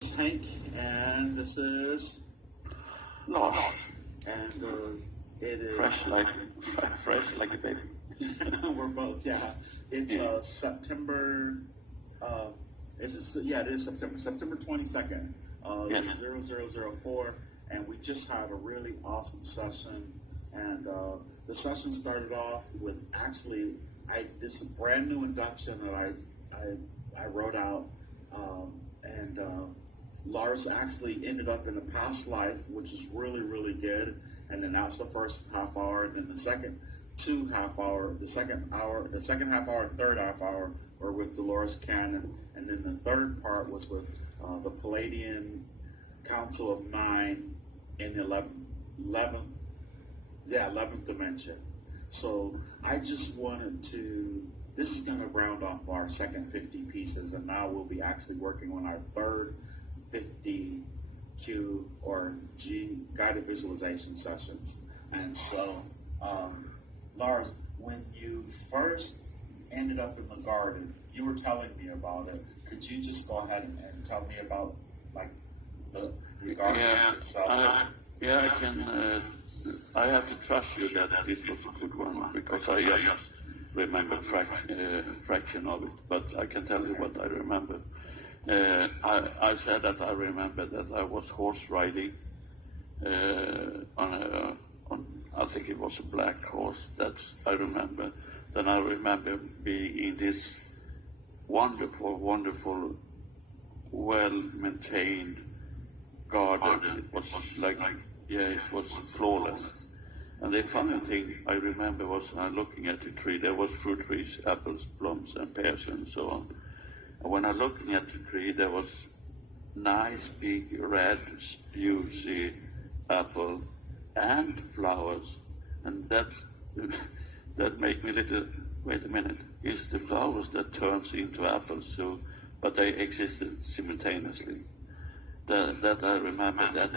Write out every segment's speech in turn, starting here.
It's Hank, and this is Lars, and it fresh is like fresh like a baby. we're both It's September. Uh, it is September 22nd. Yes. 0004, and we just had a really awesome session, and the session started off with actually this is a brand new induction that I wrote out, and Lars actually ended up in a past life, which is really, really good. And then that's the first half hour. And then the second the second half hour, and third half hour were with Dolores Cannon. And then the third part was with the Palladian Council of Nine in the 11th dimension. So I just wanted to, this is going to round off our second 50 pieces. And now we'll be actually working on our third 50 Q or G guided visualization sessions. And so, Lars, when you first ended up in the garden, you were telling me about it. Could you just go ahead and tell me about like the garden itself? I can. I have to trust you that this was a good one because I just remember fraction of it. But I can tell you what I remember. I said that I remember that I was horse riding on I think it was a black horse. That's I remember. Then I remember being in this wonderful, well-maintained garden. It was it was flawless. And the funny thing I remember was looking at the tree. There was fruit trees, apples, plums, and pears, and so on. And when I looking at the tree, there was nice big red juicy apple and flowers, and that made me little. Wait a minute, it's the flowers that turns into apples. So, but they existed simultaneously. That I remember that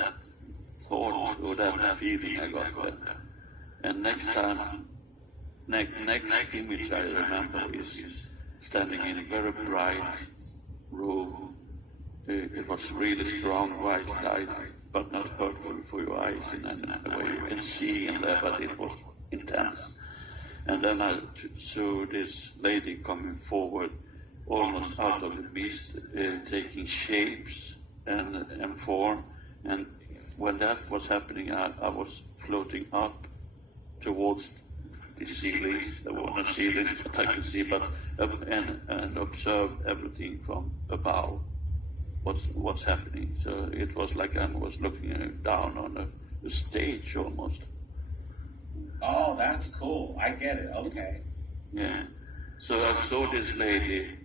thought or that feeling I got there. And next image I remember is standing in a very bright room. It was really strong white light, but not hurtful for your eyes in any way. You can see in there, but it was intense. And then I saw this lady coming forward, almost out of the mist, taking shapes and form. And when that was happening, I was floating up towards the ceilings. There were no ceilings that I could see, but and observe everything from above. What's happening? So it was like I was looking down on a stage almost. Oh, that's cool. I get it. Okay. Yeah. So I saw this lady.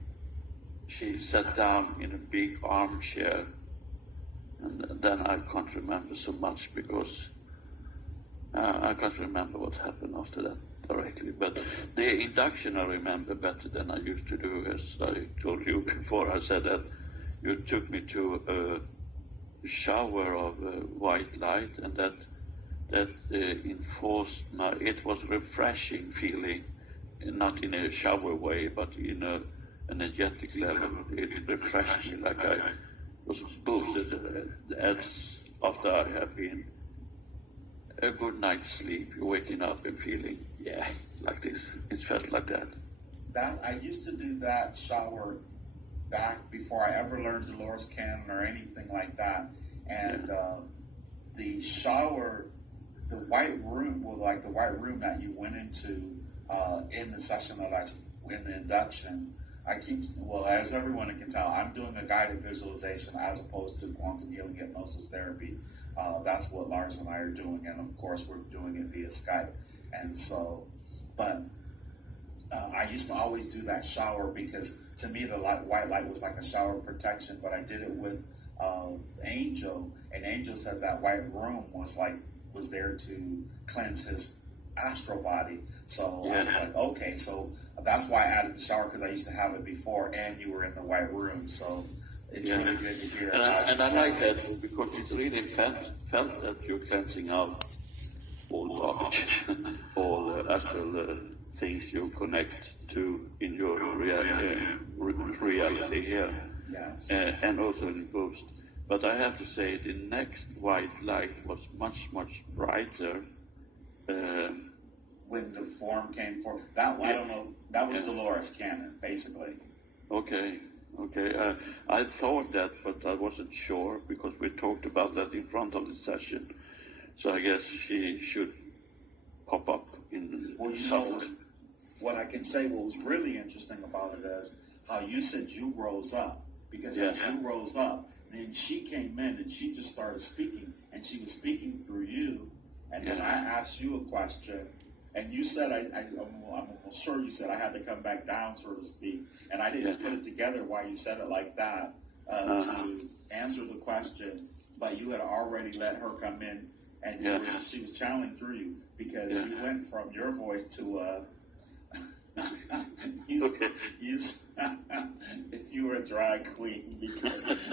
She sat down in a big armchair, and then I can't remember so much because I can't remember what happened after that directly. But the induction I remember better than I used to do, as I told you before. I said that you took me to a shower of white light, and that enforced my. It was refreshing feeling, not in a shower way, but in a energetic level. It refreshed me like I was boosted as after I have been a good night's sleep, waking up and feeling like this. It felt like that. That I used to do that shower back before I ever learned Dolores Cannon or anything like that. And the shower, the white room was like the white room that you went into in the session in the induction. As everyone can tell, I'm doing a guided visualization as opposed to quantum healing hypnosis therapy. That's what Lars and I are doing, and of course we're doing it via Skype. And so, but I used to always do that shower because to me the white light was like a shower of protection. But I did it with Angel, and Angel said that white room was there to cleanse his astral body. So I was like, okay, so that's why I added the shower, because I used to have it before, and you were in the white room. So it's really good to hear. And I like that because it's really felt that you're cleansing out all garbage, all astral things you connect to in your reality here. Yes. And also in Ghost. But I have to say the next white light was much, much brighter. When the form came forward, I don't know, that was Dolores Cannon, basically. Okay. I thought that, but I wasn't sure because we talked about that in front of the session. So I guess she should pop up in somewhere. What I can say, what was really interesting about it is how you said you rose up. Because as you rose up, then she came in and she just started speaking. And she was speaking through you. And then I asked you a question. And you said, I'm sure you said I had to come back down, so to speak. And I didn't put it together why you said it like that to answer the question. But you had already let her come in, and she was channeling through you because you went from your voice to if you were a drag queen, because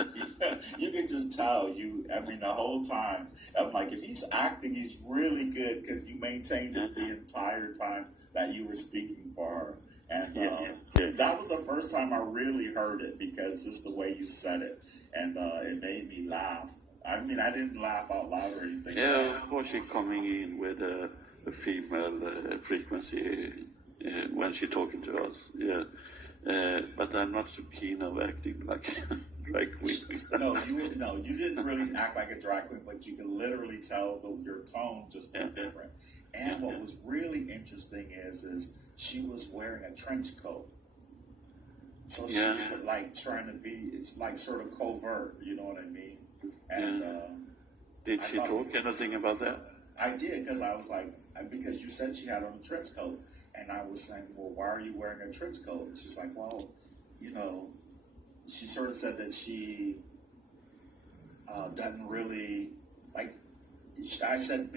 you can just tell the whole time, I'm like, if he's acting, he's really good because you maintained it the entire time that you were speaking for her. And that was the first time I really heard it because just the way you said it, and it made me laugh. I mean, I didn't laugh out loud or anything. Yeah, of course, she's coming in with a female frequency when she's talking to us. Yeah. But I'm not so keen of acting like drag queen. No, you didn't really act like a drag queen, but you can literally tell your tone just went different. And what was really interesting is she was wearing a trench coat. So she was like trying to be, it's like sort of covert, you know what I mean? And did she talk anything about that? I did, because I was like, because you said she had on a trench coat. And I was saying, well, why are you wearing a trench coat? And she's like, well, she sort of said that she doesn't really like. I said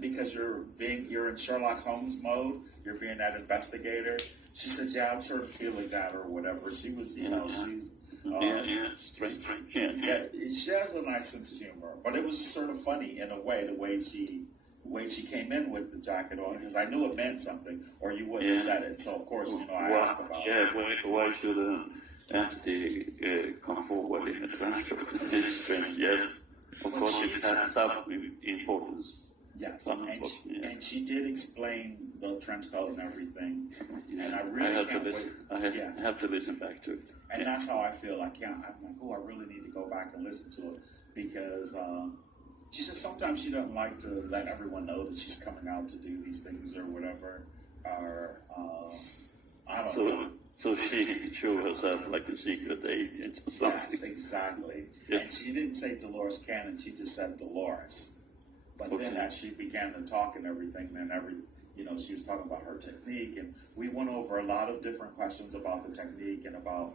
because you're in Sherlock Holmes mode. You're being that investigator. She says, yeah, I'm sort of feeling that or whatever. She was, she's. Strange. She has a nice sense of humor, but it was just sort of funny in a way, the way she came in with the jacket on, because I knew it meant something, or you wouldn't have said it. So of course, I asked about it. Why should an entity come forward in a trench coat? It's strange. Yes, of course, it has some importance. Yes, and she did explain the trench coat and everything, and I really can't wait. I have to listen back to it. And that's how I feel. I'm like, I really need to go back and listen to it, because she says sometimes she doesn't like to let everyone know that she's coming out to do these things or whatever, or I don't know. So she showed herself like a secret agent or something. Yes, exactly. Yes. And she didn't say Dolores Cannon, she just said Dolores. But then as she began to talk and everything, then she was talking about her technique, and we went over a lot of different questions about the technique and about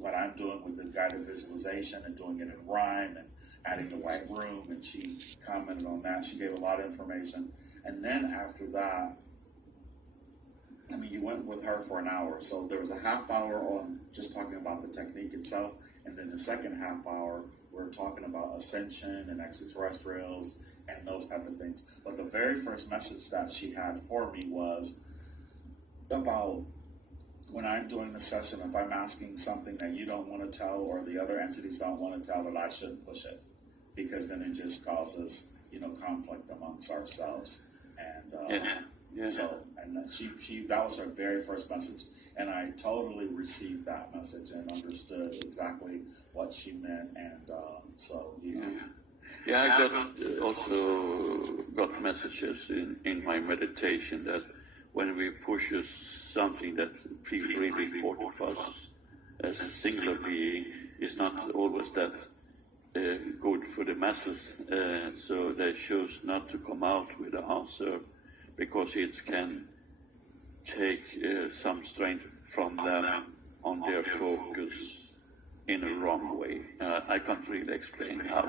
what I'm doing with the guided visualization and doing it in rhyme and adding the white room, and she commented on that. She gave a lot of information. And then after that, you went with her for an hour. So there was a half hour on just talking about the technique itself, and then the second half hour, we were talking about ascension and extraterrestrials and those type of things. But the very first message that she had for me was about when I'm doing the session, if I'm asking something that you don't want to tell or the other entities don't want to tell, that I shouldn't push it, because then it just causes, conflict amongst ourselves. And so, and she that was her very first message, and I totally received that message and understood exactly what she meant, and Yeah, I also got messages in my meditation that when we push something that feels really important for us as a singular being, is not always that good for the masses. So they choose not to come out with the answer because it can take some strength from them on their focus in a wrong way. I can't really explain how.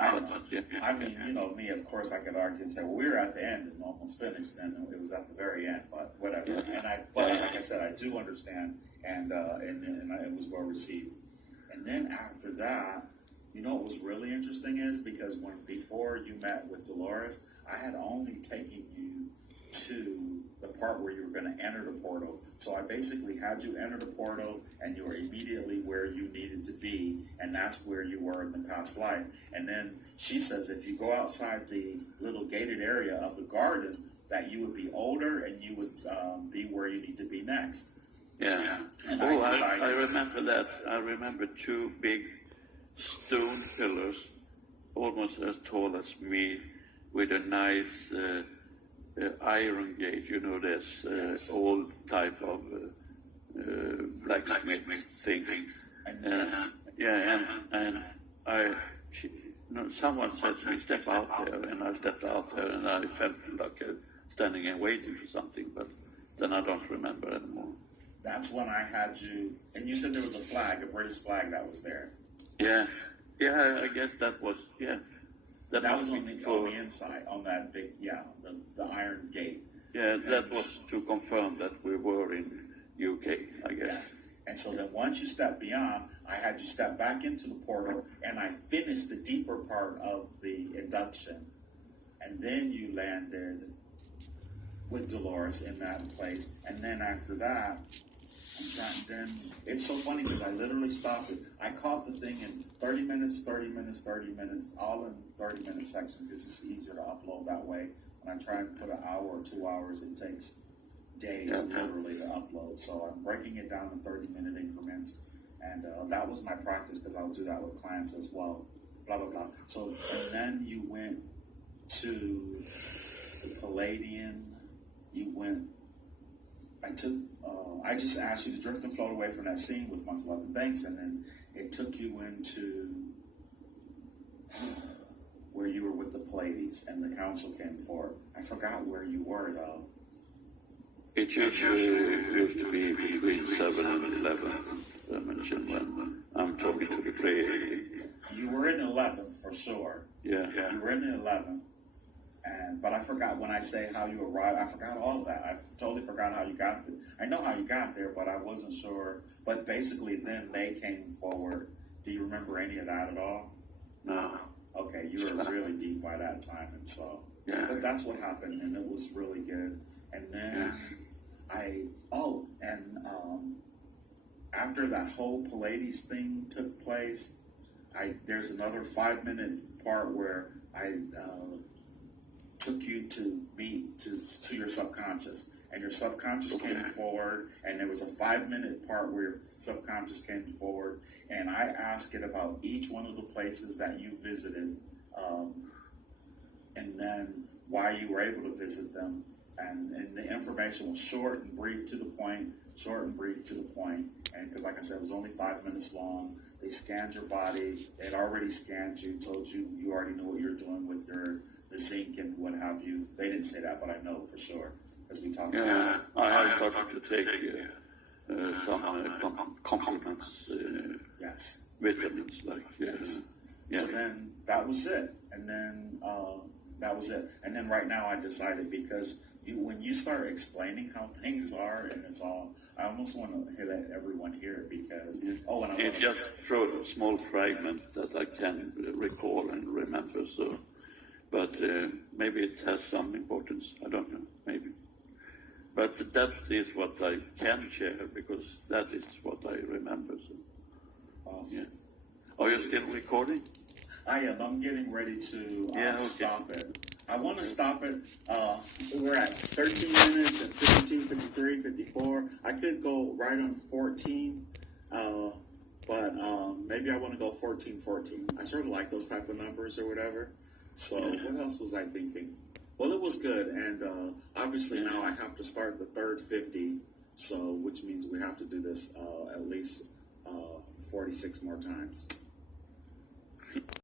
Me, of course, I could argue and say, well, we were at the end and almost finished, and it was at the very end, but whatever. Yeah. But like I said, I do understand, and it was well received. And then after that, what was really interesting is, because before you met with Dolores, I had only taken you to the part where you were going to enter the portal. So I basically had you enter the portal, and you were immediately where you needed to be, and that's where you were in the past life. And then she says if you go outside the little gated area of the garden, that you would be older and you would be where you need to be next. Yeah. And I remember that. I remember two big stone pillars, almost as tall as me, with a nice iron gate. You know, there's old type of blacksmith things. Someone said to me, step out there, and I stepped out there, and I felt like standing and waiting for something, but then I don't remember anymore. That's when I had you, and you said there was a flag, a British flag that was there. Yeah, I guess that was, That was on the inside, on that big, the iron gate. Yeah, that was to confirm that we were in UK, I guess. Yes. And so then once you step beyond, I had you step back into the portal, and I finished the deeper part of the induction. And then you landed with Dolores in that place. And then after that, it's so funny because I literally stopped it. I caught the thing in 30 minutes, all in 30-minute sections because it's easier to upload that way. When I try and put an hour or 2 hours, it takes days literally to upload. So I'm breaking it down in 30-minute increments. And that was my practice because I'll do that with clients as well. Blah, blah, blah. So, and then you went to the Palladian. I just asked you to drift and float away from that scene with Month's Love and Thanks, and then it took you into where you were with the Pleiades, and the council came forward. I forgot where you were, though. It used to be between 7 and 11th dimension when I'm talking to the Pleiades. You were in the 11th, for sure. Yeah. You were in the 11th. But I forgot when I say how you arrived. I forgot all of that. I totally forgot how you got there. I know how you got there, but I wasn't sure. But basically, then they came forward. Do you remember any of that at all? No. Okay, you were really deep by that time, and so. Yeah. But that's what happened, and it was really good. And then after that whole Pallades thing took place, there's another 5-minute part where I took you to your subconscious, and your subconscious came forward, and there was a 5-minute part where your subconscious came forward, and I asked it about each one of the places that you visited, and then why you were able to visit them, and the information was short and brief to the point, and because like I said, it was only 5 minutes long. They scanned your body, they had already scanned you, told you already knew what you were doing with the zinc and what have you. They didn't say that, but I know for sure, because we talked about it. I started to take some compliments, yes. vitamins, like, yes. Yeah. So then that was it. And then And then right now I decided, because when you start explaining how things are, and it's all, I almost want to let everyone hear it because, it just throw a small fragment that I can recall and remember, so, but maybe it has some importance, I don't know, maybe. But that is what I can share, because that is what I remember, so. Awesome. Yeah. Are you still recording? I am. I'm getting ready to stop it. I want to stop it. We're at 13 minutes and 15, 53, 54. I could go right on 14, but maybe I want to go 14, 14. I sort of like those type of numbers or whatever. So what else was I thinking? Well, it was good, and obviously now I have to start the third 50, so which means we have to do this at least 46 more times.